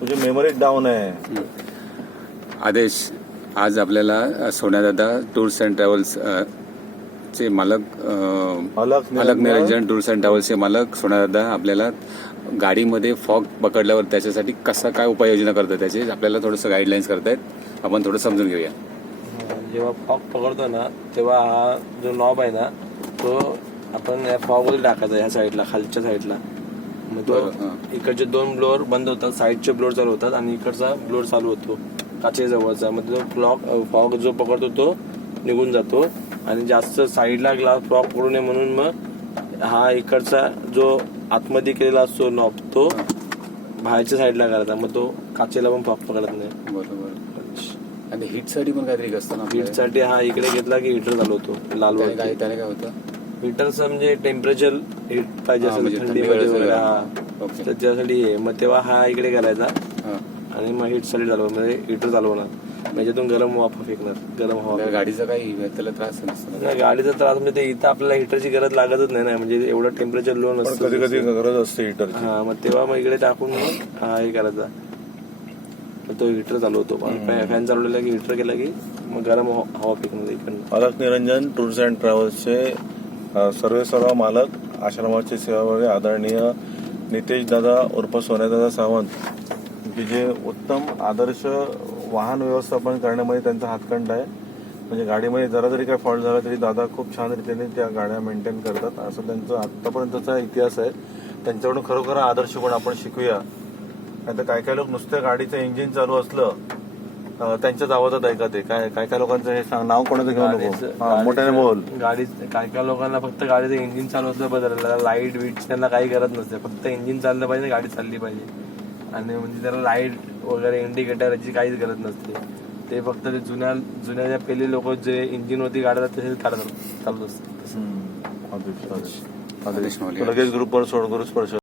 तुझी memory down आहे. आदेश आज आपल्याला सोन्यादादा टूर्स अँड ट्रॅव्हल्स अ, चे मालक अ, मालक मालक निरंजन टूर्स अँड ट्रॅव्हल्सचे मालक सोन्यादादा आपल्याला गाडीमध्ये फॉग पकडल्यावर त्याच्यासाठी कसा काय उपाययोजना करतात त्याचे आपल्याला थोडंसं गाईडलाईन्स करतायत. आपण थोडं समजून घेऊया. जेव्हा फॉग पकडतो ना तेव्हा हा जो नॉब आहे ना तो आपण या फॉगमध्ये टाकायचा ह्या साईडला खालच्या साईडला मग तो बरं, हां. इकडचे दोन ब्लोअर बंद होतात साईडचे ब्लोअर चालू होतात आणि इकडचा ब्लोअर चालू होतो काचे जवळचा मग तो क्लॉक फॉग जो पकडतो तो निघून जातो आणि जास्त साईडला ग्लास फॉग पडू नये म्हणून मग हा इकडचा जो आतमध्ये केलेला असतो नॉब तो बाहेरच्या साईडला करायचा मग तो काचेला पण फॉग पकडत नाही बरोबर आणि हिटसाठी पण काहीतरी असतं ना हीट आपल्याकडे? साठी हा इकडे घेतला की हिटर चालू होतो लाल त्याने काय वरती. त्याने काय होतं हिटरचं म्हणजे टेम्परेचर हिट पाहिजे हा, असेल म्हणजे थंडी वगैरे. वगैरे. हा. ओके. तर त्यासाठी हे मग तेव्हा हा इकडे करायचा. हां. आणि मग हिटसाठी चालव म्हणजे हिटर चालवणार त्याच्यातून गरम वाफा फेकणार. गरम हवा. त्या गाडीचा काही त्याला त्रास नसतो? नाही, गाडीचा त्रास म्हणजे ते इथं आपल्याला हिटरची गरज लागतच नाही ना. म्हणजे एवढं टेम्परेचर लो पण नसतं कधी कधी गरज असते हिटरची हा मग तेव्हा मग इकडे टाकून मग हा हे करायचा. मग तो हिटर चालू होतो. फॅन चालवलेला की हिटर केला की मग गरम हवा फेकणार इकडनं. मालक निरंजन टूर्स अँड ट्रॅव्हल्सचे सर्वे सर्व मालक आश्रमाचे सेवाभावी आदरणीय नितेश दादा उर्फ सोन्यादादा सावंत की जे उत्तम आदर्श वाहन व्यवस्थापन करण्यामध्ये त्यांचा हातखंड आहे. म्हणजे गाडीमध्ये जरा जरी काय फॉल्ट झाला तरी दादा खूप छान रीतीने त्या गाड्या मेंटेन करतात. असं त्यांचा आतापर्यंतचा इतिहास आहे. त्यांच्याकडून खरोखर आदर्श गुण आपण शिकूया. नाही तर काय काय लोक नुसतं गाडीचं इंजिन चालू असलं त्यांच्याच आवाजात ऐकत आहे. काय काय काय लोकांचं हे सांग नाव कोणाचं घेऊ नको. गाडीचं- हा, मोठ्याने बोल. गाडी काय काय लोकांना फक्त गाडीचं इंजिन चालू असलं बदललं लाइट बीट त्यांना काही करत नसते. फक्त इंजिन चाललं पाहिजे गाडी चालली पाहिजे. आणि म्हणजे त्याला लाइट वगैरे इंडिकेटर याची काहीच गरज नसते. ते फक्त ते जुन्या जुन्या ज्या पहिले लोक जे इंजिन वरती काढतात तसेच चालत असतात. हम्म. आदेश, आदेश. आदेश माऊली. लगेच ग्रुपवर सोड गुरु स्पर्श